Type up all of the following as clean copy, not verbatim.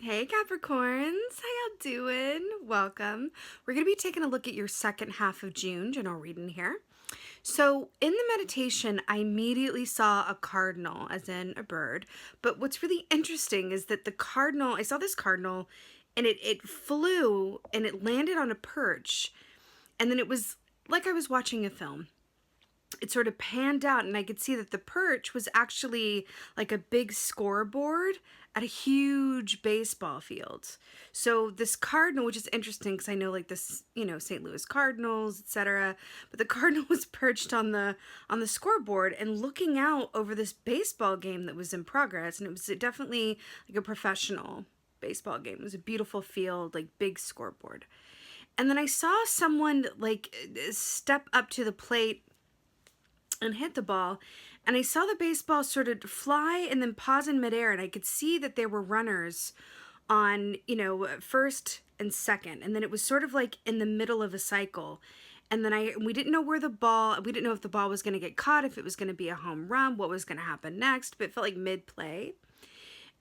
Hey Capricorns, how y'all doing? Welcome. We're going to be taking a look at your second half of June general reading here. So in the meditation, I immediately saw a cardinal, as in a bird. But what's really interesting is that I saw this cardinal and it flew and it landed on a perch. And then it was like I was watching a film. It sort of panned out and I could see that the perch was actually like a big scoreboard at a huge baseball field. So this cardinal, which is interesting because I know like this, St. Louis Cardinals, etc. But the cardinal was perched on the scoreboard and looking out over this baseball game that was in progress, and it was definitely like a professional baseball game. It was a beautiful field, like big scoreboard. And then I saw someone like step up to the plate and hit the ball, and I saw the baseball sort of fly and then pause in midair, and I could see that there were runners on, first and second, and then it was sort of like in the middle of a cycle. And then we didn't know we didn't know if the ball was going to get caught, if it was going to be a home run, what was going to happen next, but it felt like mid-play.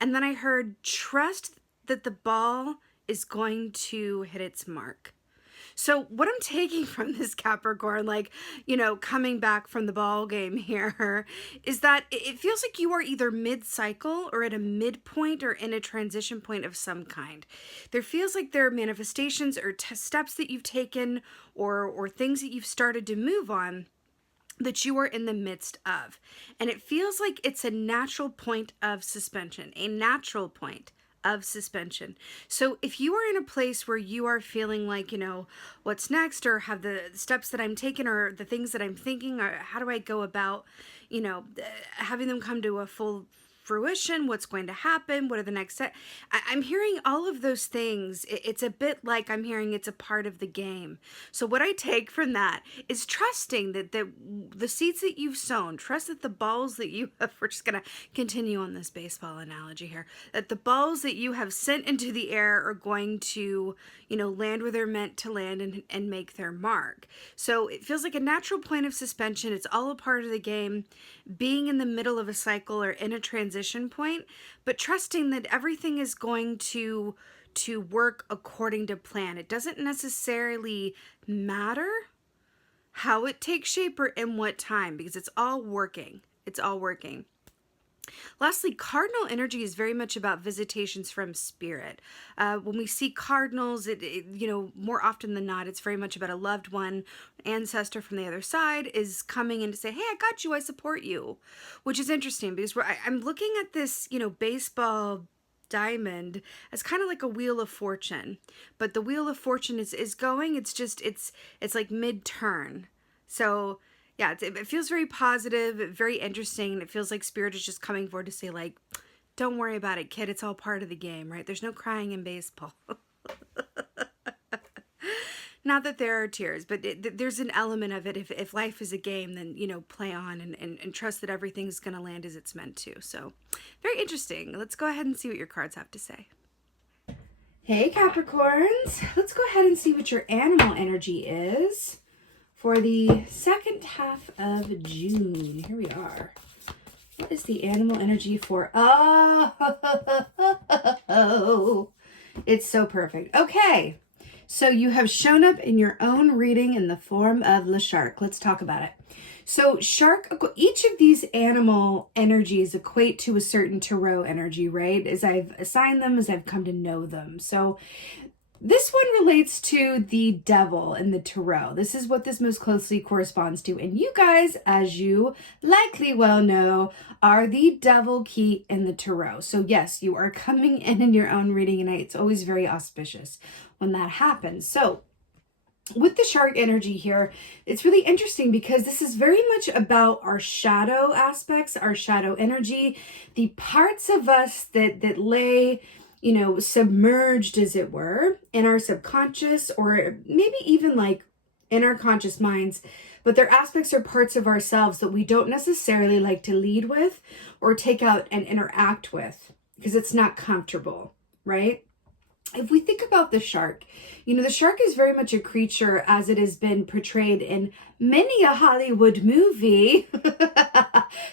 And then I heard, trust that the ball is going to hit its mark. So what I'm taking from this Capricorn, coming back from the ball game here, is that it feels like you are either mid-cycle or at a midpoint or in a transition point of some kind. There feels like there are manifestations or steps that you've taken or things that you've started to move on that you are in the midst of. And it feels like it's a natural point of suspension, a natural point of suspension. So if you are in a place where you are feeling like, what's next, or have the steps that I'm taking or the things that I'm thinking, or how do I go about, having them come to a full fruition, what's going to happen, what are the next steps? I'm hearing all of those things. It's a bit like I'm hearing it's a part of the game. So what I take from that is trusting that the seeds that you've sown, trust that the balls that you have, we're just going to continue on this baseball analogy here, that the balls that you have sent into the air are going to, land where they're meant to land and make their mark. So it feels like a natural point of suspension. It's all a part of the game, being in the middle of a cycle or in a transition point, but trusting that everything is going to work according to plan. It doesn't necessarily matter how it takes shape or in what time, because it's all working. It's all working. Lastly, cardinal energy is very much about visitations from spirit. When we see cardinals, more often than not, it's very much about a loved one, ancestor from the other side is coming in to say, hey, I got you, I support you, which is interesting because I'm looking at this, baseball diamond as kind of like a wheel of fortune, but the wheel of fortune is going, it's like mid-turn. So yeah, it feels very positive, very interesting, and it feels like spirit is just coming forward to say, like, don't worry about it, kid. It's all part of the game, right? There's no crying in baseball. Not that there are tears, but there's an element of it. If life is a game, then, play on and trust that everything's going to land as it's meant to. So very interesting. Let's go ahead and see what your cards have to say. Hey, Capricorns. Let's go ahead and see what your animal energy is for the second half of June. Here we are. What is the animal energy for? Oh, it's so perfect. Okay, so you have shown up in your own reading in the form of the shark. Let's talk about it. So shark, each of these animal energies equate to a certain tarot energy, right? As I've assigned them, as I've come to know them. So this one relates to the devil in the tarot. This is what this most closely corresponds to. And you guys, as you likely well know, are the devil key in the tarot. So yes, you are coming in your own reading, and it's always very auspicious when that happens. So with the shark energy here, it's really interesting because this is very much about our shadow aspects, our shadow energy, the parts of us that lay submerged, as it were, in our subconscious, or maybe even like in our conscious minds, but they're aspects or parts of ourselves that we don't necessarily like to lead with or take out and interact with because it's not comfortable, right? If we think about the shark, the shark is very much a creature as it has been portrayed in many a Hollywood movie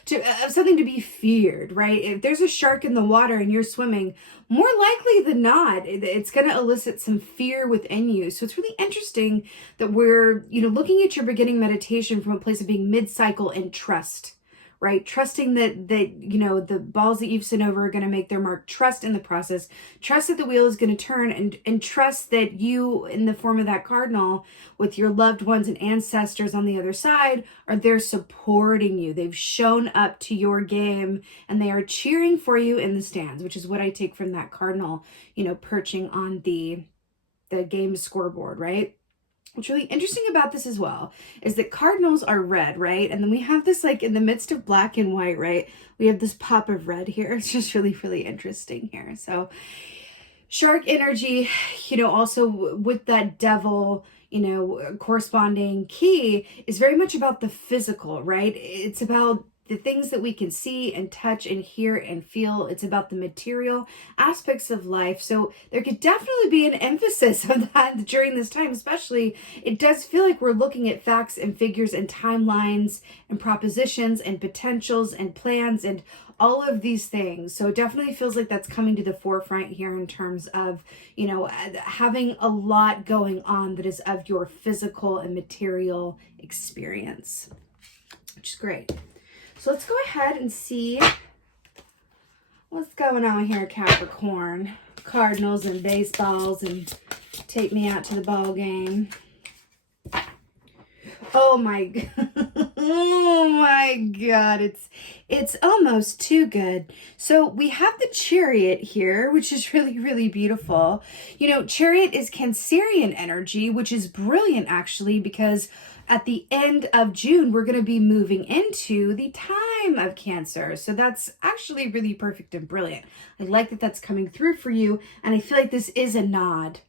something to be feared, right? If there's a shark in the water and you're swimming, more likely than not, it's going to elicit some fear within you. So it's really interesting that we're, looking at your beginning meditation from a place of being mid-cycle and trust, right? Trusting that the balls that you've sent over are going to make their mark. Trust in the process. Trust that the wheel is going to turn, and trust that you, in the form of that cardinal, with your loved ones and ancestors on the other side, are there supporting you. They've shown up to your game, and they are cheering for you in the stands, which is what I take from that cardinal, perching on the game scoreboard, right? What's really interesting about this as well is that cardinals are red, right? And then we have this, like, in the midst of black and white, right? We have this pop of red here. It's just really, really interesting here. So shark energy, also with that devil, corresponding key is very much about the physical, right? It's about the things that we can see and touch and hear and feel. It's about the material aspects of life. So there could definitely be an emphasis on that during this time, especially. It does feel like we're looking at facts and figures and timelines and propositions and potentials and plans and all of these things. So it definitely feels like that's coming to the forefront here in terms of, having a lot going on that is of your physical and material experience, which is great. So let's go ahead and see what's going on here, Capricorn. Cardinals and baseballs, and take me out to the ball game. Oh my, oh my God, it's almost too good. So we have the chariot here, which is really, really beautiful. Chariot is Cancerian energy, which is brilliant actually, because at the end of June, we're going to be moving into the time of Cancer. So that's actually really perfect and brilliant. I like that that's coming through for you. And I feel like this is a nod,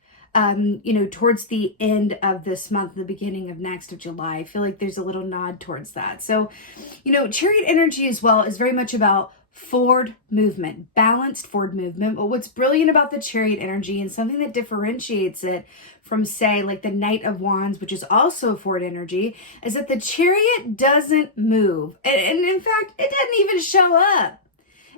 towards the end of this month, the beginning of next of July. I feel like there's a little nod towards that. So, chariot energy as well is very much about forward movement, balanced forward movement. But what's brilliant about the chariot energy, and something that differentiates it from, say, like the Knight of Wands, which is also forward energy, is that the chariot doesn't move. And in fact, it doesn't even show up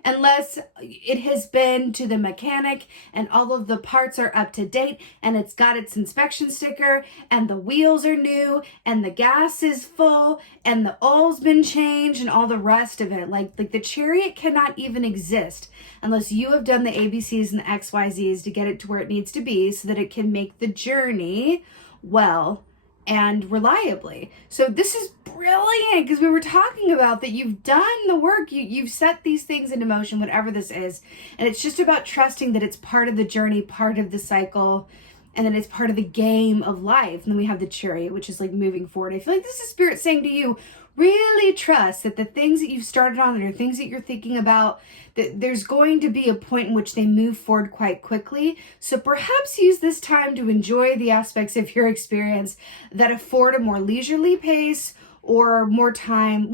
unless it has been to the mechanic and all of the parts are up to date and it's got its inspection sticker and the wheels are new and the gas is full and the oil's been changed and all the rest of it. Like the chariot cannot even exist unless you have done the ABCs and the XYZs to get it to where it needs to be so that it can make the journey well and reliably. So this is brilliant, because we were talking about that you've done the work, you've set these things into motion, whatever this is, and it's just about trusting that it's part of the journey, part of the cycle, and then it's part of the game of life. And then we have the chariot, which is like moving forward. I feel like this is Spirit saying to you, really trust that the things that you've started on or things that you're thinking about, that there's going to be a point in which they move forward quite quickly. So perhaps use this time to enjoy the aspects of your experience that afford a more leisurely pace or more time,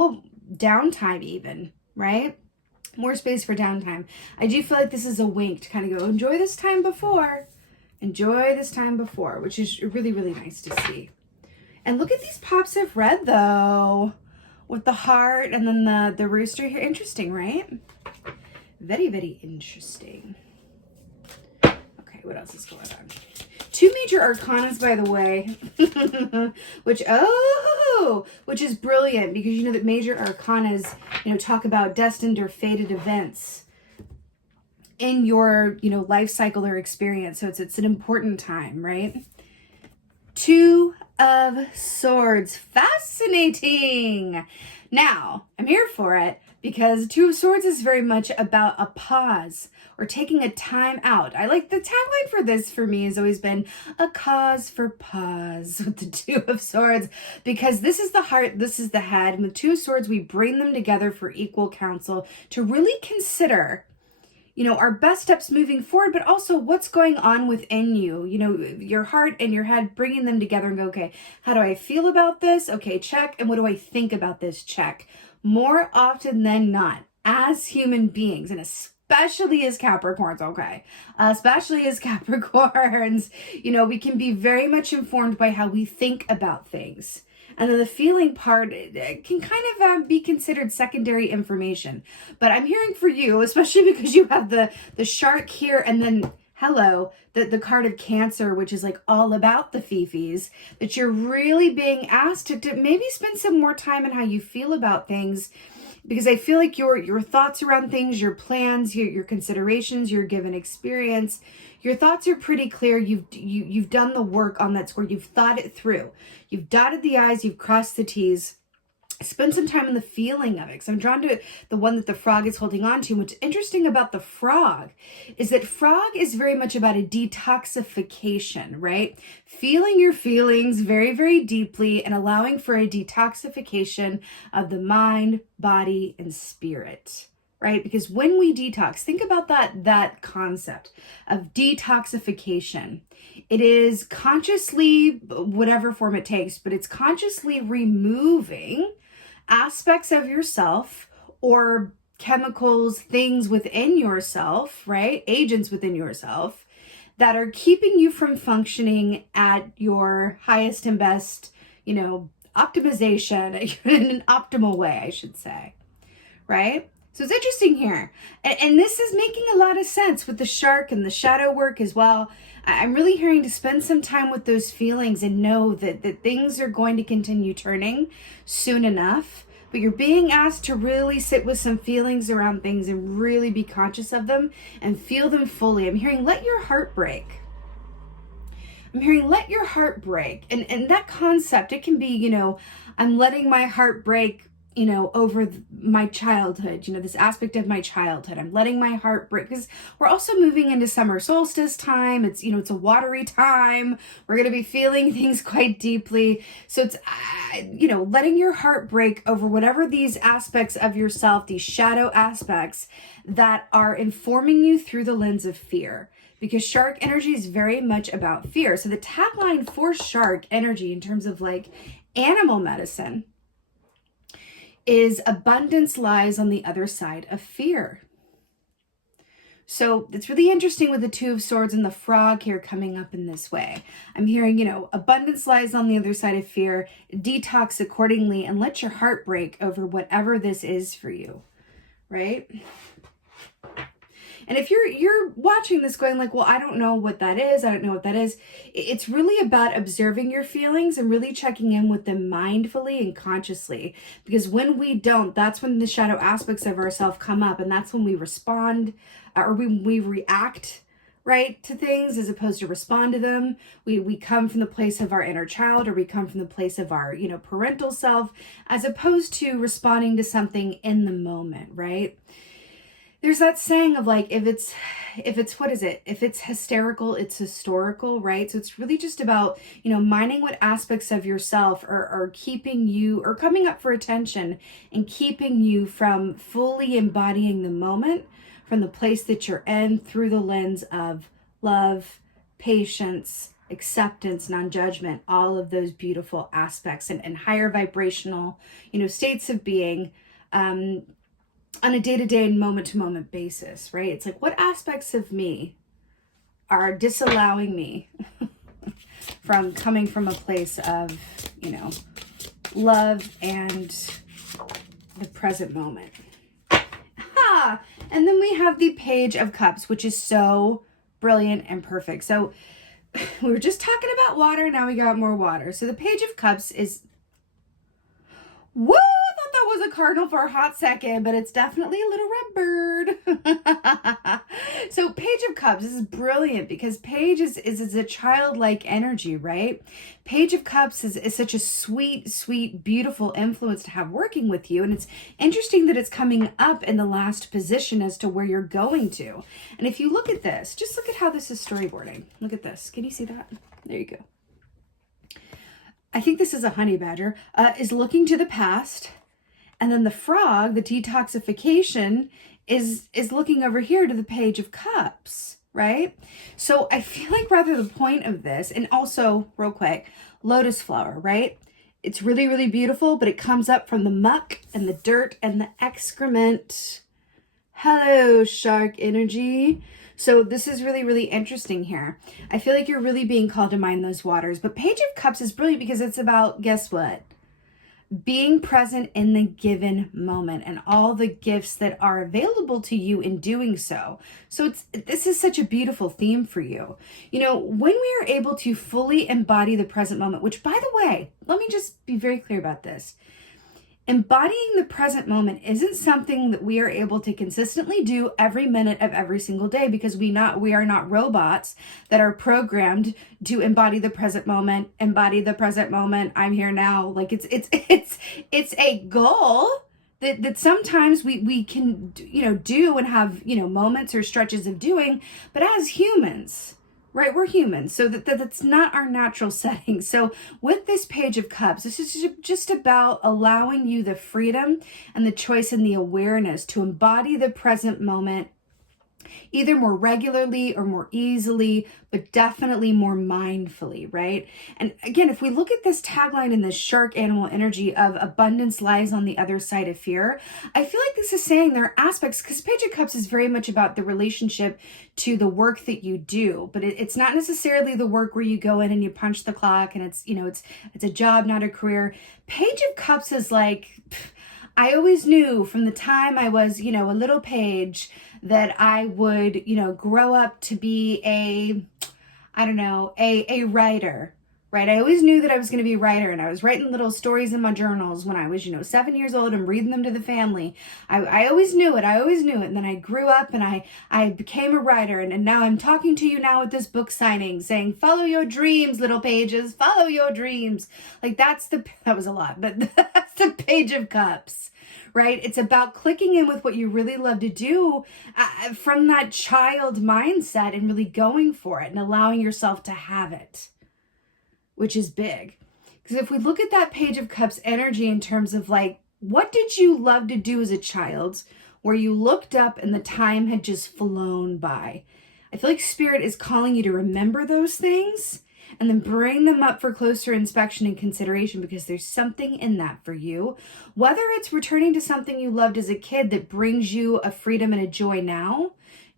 downtime even, right? More space for downtime. I do feel like this is a wink to kind of go, enjoy this time before, which is really, really nice to see. And look at these pops of red though, with the heart and then the rooster here. Interesting, right? Very, very interesting. Okay, what else is going on? Two major arcanas, by the way, which is brilliant, because you know that major arcanas, talk about destined or fated events in your, life cycle or experience. So it's an important time, right? Two of Swords. Fascinating. Now, I'm here for it because Two of Swords is very much about a pause or taking a time out. I like the tagline for this for me has always been a cause for pause with the Two of Swords, because this is the heart, this is the head. And with Two of Swords, we bring them together for equal counsel to really consider our best steps moving forward, but also what's going on within you, your heart and your head, bringing them together and go, okay, how do I feel about this? Okay, check. And what do I think about this? Check. More often than not, as human beings, and especially as Capricorns, we can be very much informed by how we think about things. And then the feeling part it can kind of be considered secondary information. But I'm hearing for you, especially because you have the shark here, and then hello, the card of Cancer, which is like all about the fifis, that you're really being asked to maybe spend some more time on how you feel about things. Because I feel like your thoughts around things, your plans, your considerations, your given experience, your thoughts are pretty clear. You've done the work on that score. You've thought it through. You've dotted the I's, you've crossed the T's. Spend some time in the feeling of it. Because I'm drawn to the one that the frog is holding on to. What's interesting about the frog is that frog is very much about a detoxification, right? Feeling your feelings very, very deeply and allowing for a detoxification of the mind, body, and spirit, right? Because when we detox, think about that concept of detoxification. It is consciously, whatever form it takes, but it's consciously removing aspects of yourself or chemicals, things within yourself, right? Agents within yourself that are keeping you from functioning at your highest and best, optimization in an optimal way, I should say, right? So it's interesting here. And this is making a lot of sense with the shark and the shadow work as well. I'm really hearing to spend some time with those feelings and know that things are going to continue turning soon enough. But you're being asked to really sit with some feelings around things and really be conscious of them and feel them fully. I'm hearing let your heart break. I'm hearing let your heart break. And that concept, it can be, I'm letting my heart break over my childhood, this aspect of my childhood. I'm letting my heart break because we're also moving into summer solstice time. It's, it's a watery time. We're going to be feeling things quite deeply. So it's, letting your heart break over whatever these aspects of yourself, these shadow aspects that are informing you through the lens of fear. Because shark energy is very much about fear. So the tagline for shark energy in terms of like animal medicine is abundance lies on the other side of fear. So it's really interesting with the Two of Swords and the frog here coming up in this way. I'm hearing, abundance lies on the other side of fear, detox accordingly, and let your heart break over whatever this is for you, right? And if you're watching this going like, well, I don't know what that is. I don't know what that is. It's really about observing your feelings and really checking in with them mindfully and consciously. Because when we don't, that's when the shadow aspects of ourselves come up. And that's when we respond or we react, right, to things as opposed to respond to them. We come from the place of our inner child, or we come from the place of our, parental self, as opposed to responding to something in the moment, right? There's that saying of like, if it's, what is it? If it's hysterical, it's historical, right? So it's really just about, minding what aspects of yourself are keeping you or coming up for attention and keeping you from fully embodying the moment from the place that you're in through the lens of love, patience, acceptance, non-judgment, all of those beautiful aspects and higher vibrational, states of being, on a day-to-day and moment-to-moment basis, right? It's like, what aspects of me are disallowing me from coming from a place of, love and the present moment. And then we have the Page of Cups, which is so brilliant and perfect. So we were just talking about water. Now we got more water. So the Page of Cups is, whoa! That was a cardinal for a hot second, but it's definitely a little red bird. So Page of Cups, this is brilliant because Page is a childlike energy, right? Page of Cups is such a sweet, sweet, beautiful influence to have working with you. And it's interesting that it's coming up in the last position as to where you're going to. And if you look at this, just look at how this is storyboarding. Look at this. Can you see that? There you go. I think this is a honey badger, is looking to the past. And then the frog, the detoxification, is looking over here to the Page of Cups, right? So I feel like rather the point of this, and also real quick, lotus flower, right? It's really, really beautiful, but it comes up from the muck and the dirt and the excrement. Hello, shark energy. So this is really, really interesting here. I feel like you're really being called to mind those waters. But Page of Cups is brilliant because it's about, guess what? being present in the given moment and all the gifts that are available to you in doing so. So this is such a beautiful theme for you. You know, when we are able to fully embody the present moment, which, by the way, let me just be very clear about this. Embodying the present moment isn't something that we are able to consistently do every minute of every single day, because we are not robots that are programmed to embody the present moment, I'm here now. Like it's a goal that sometimes we can, do and have, moments or stretches of doing, but as humans, right? We're humans, so that's not our natural setting. So with this Page of Cups, this is just about allowing you the freedom and the choice and the awareness to embody the present moment, either more regularly or more easily, but definitely more mindfully, right? And again, if we look at this tagline in this shark animal energy of abundance lies on the other side of fear, I feel like this is saying there are aspects, because Page of Cups is very much about the relationship to the work that you do, but it's not necessarily the work where you go in and you punch the clock and it's a job, not a career. Page of Cups is like, I always knew from the time I was, a little page, that I would, grow up to be a writer, right? I always knew that I was going to be a writer, and I was writing little stories in my journals when I was, 7 years old and reading them to the family. I always knew it. And then I grew up and I became a writer. And now I'm talking to you now with this book signing saying, follow your dreams, little pages, follow your dreams. Like that was a lot, but that's the Page of Cups. Right? It's about clicking in with what you really love to do from that child mindset and really going for it and allowing yourself to have it, which is big. Because if we look at that Page of Cups energy in terms of like, what did you love to do as a child where you looked up and the time had just flown by? I feel like Spirit is calling you to remember those things and then bring them up for closer inspection and consideration, because there's something in that for you. Whether it's returning to something you loved as a kid that brings you a freedom and a joy now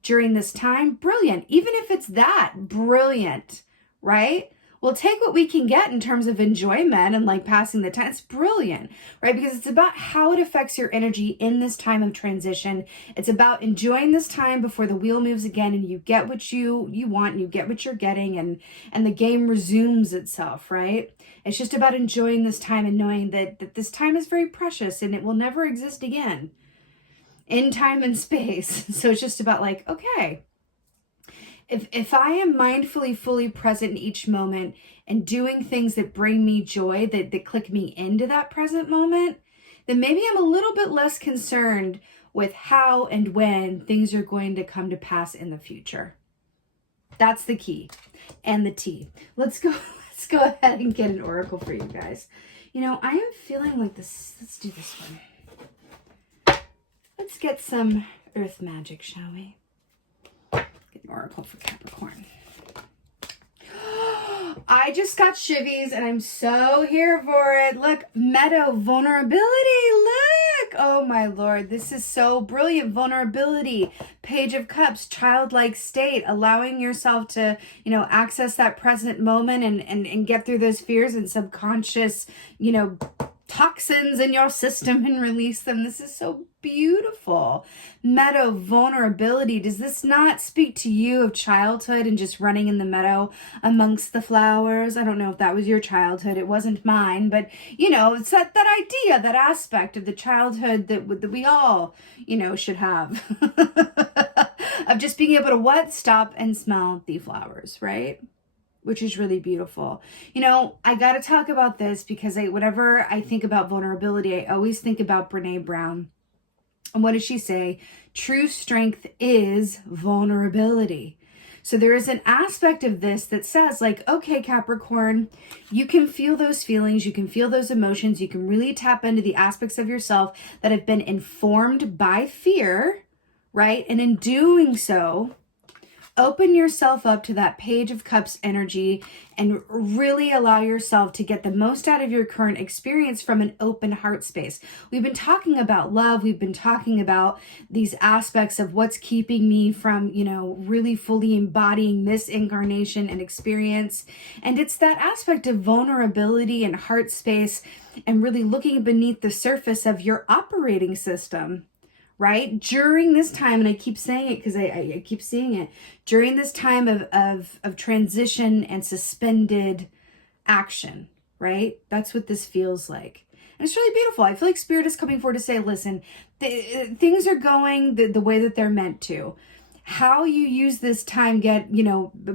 during this time, brilliant. Even if it's that, brilliant, right? We'll take what we can get in terms of enjoyment and like passing the time. It's brilliant, right? Because it's about how it affects your energy in this time of transition. It's about enjoying this time before the wheel moves again and you get what you want and you get what you're getting, and the game resumes itself, right? It's just about enjoying this time and knowing that this time is very precious and it will never exist again in time and space. So it's just about like, okay, If I am mindfully, fully present in each moment and doing things that bring me joy, that click me into that present moment, then maybe I'm a little bit less concerned with how and when things are going to come to pass in the future. That's the key and the T. Let's go ahead and get an oracle for you guys. I am feeling like this. Let's do this one. Let's get some earth magic, shall we? Oracle for Capricorn. I just got shivies and I'm so here for it. Look, meadow, vulnerability. Look. Oh my Lord. This is so brilliant. Vulnerability. Page of Cups, childlike state, allowing yourself to, access that present moment and get through those fears and subconscious, toxins in your system and release them. This is so beautiful. Meadow, vulnerability. Does this not speak to you of childhood and just running in the meadow amongst the flowers? I don't know if that was your childhood. It wasn't mine, but it's that idea, that aspect of the childhood that we all, should have of just being able to stop and smell the flowers, right? Which is really beautiful. I got to talk about this because whenever I think about vulnerability, I always think about Brene Brown. And what does she say? True strength is vulnerability. So there is an aspect of this that says like, okay, Capricorn, you can feel those feelings, you can feel those emotions, you can really tap into the aspects of yourself that have been informed by fear, right? And in doing so, Open yourself up to that Page of Cups energy and really allow yourself to get the most out of your current experience from an open heart space. We've been talking about love. We've been talking about these aspects of what's keeping me from, really fully embodying this incarnation and experience. And it's that aspect of vulnerability and heart space and really looking beneath the surface of your operating system. Right? During this time, and I keep saying it because I keep seeing it, during this time of transition and suspended action, right? That's what this feels like. And it's really beautiful. I feel like Spirit is coming forward to say, listen, things are going the way that they're meant to. How you use this time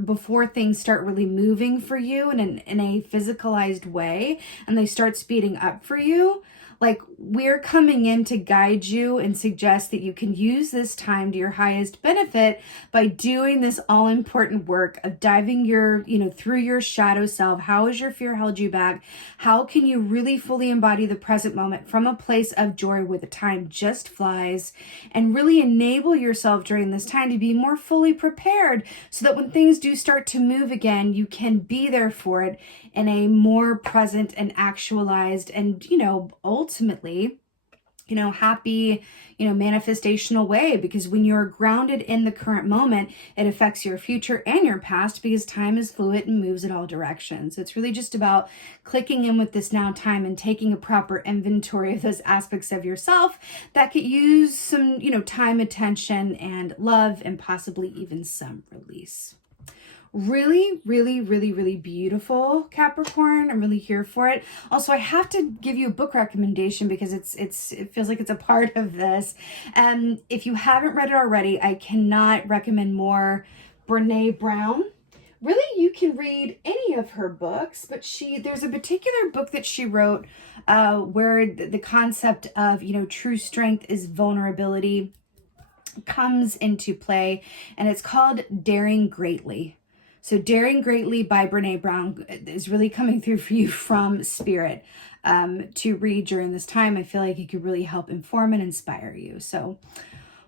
before things start really moving for you in a physicalized way and they start speeding up for you. Like, we're coming in to guide you and suggest that you can use this time to your highest benefit by doing this all-important work of diving through your shadow self. How has your fear held you back? How can you really fully embody the present moment from a place of joy where the time just flies, and really enable yourself during this time to be more fully prepared so that when things do start to move again, you can be there for it in a more present and actualized and, ultimately, happy, manifestational way. Because when you're grounded in the current moment, it affects your future and your past because time is fluid and moves in all directions. So it's really just about clicking in with this now time and taking a proper inventory of those aspects of yourself that could use some, time, attention, and love, and possibly even some release. Really, really, really, really beautiful, Capricorn. I'm really here for it. Also, I have to give you a book recommendation because it feels like it's a part of this. If you haven't read it already, I cannot recommend more. Brené Brown. Really, you can read any of her books, but there's a particular book that she wrote where the concept of, true strength is vulnerability comes into play, and it's called Daring Greatly. So Daring Greatly by Brené Brown is really coming through for you from Spirit to read during this time. I feel like it could really help inform and inspire you. So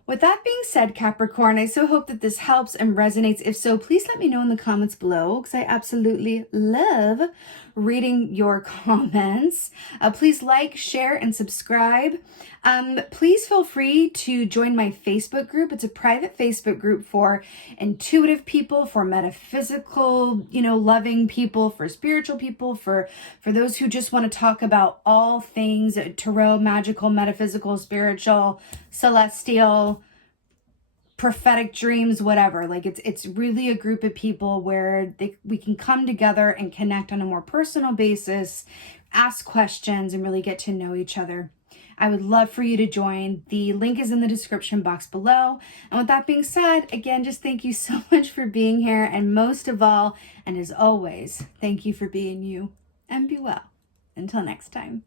with that being said, Capricorn, I so hope that this helps and resonates. If so, please let me know in the comments below because I absolutely love reading your comments. Please like, share, and subscribe. Please feel free to join my Facebook group. It's a private Facebook group for intuitive people, for metaphysical, loving people, for spiritual people, for those who just want to talk about all things tarot, magical, metaphysical, spiritual, celestial, prophetic dreams, whatever. Like it's really a group of people where we can come together and connect on a more personal basis, ask questions, and really get to know each other. I would love for you to join. The link is in the description box below. And with that being said, again, just thank you so much for being here. And most of all, and as always, thank you for being you. And be well. Until next time.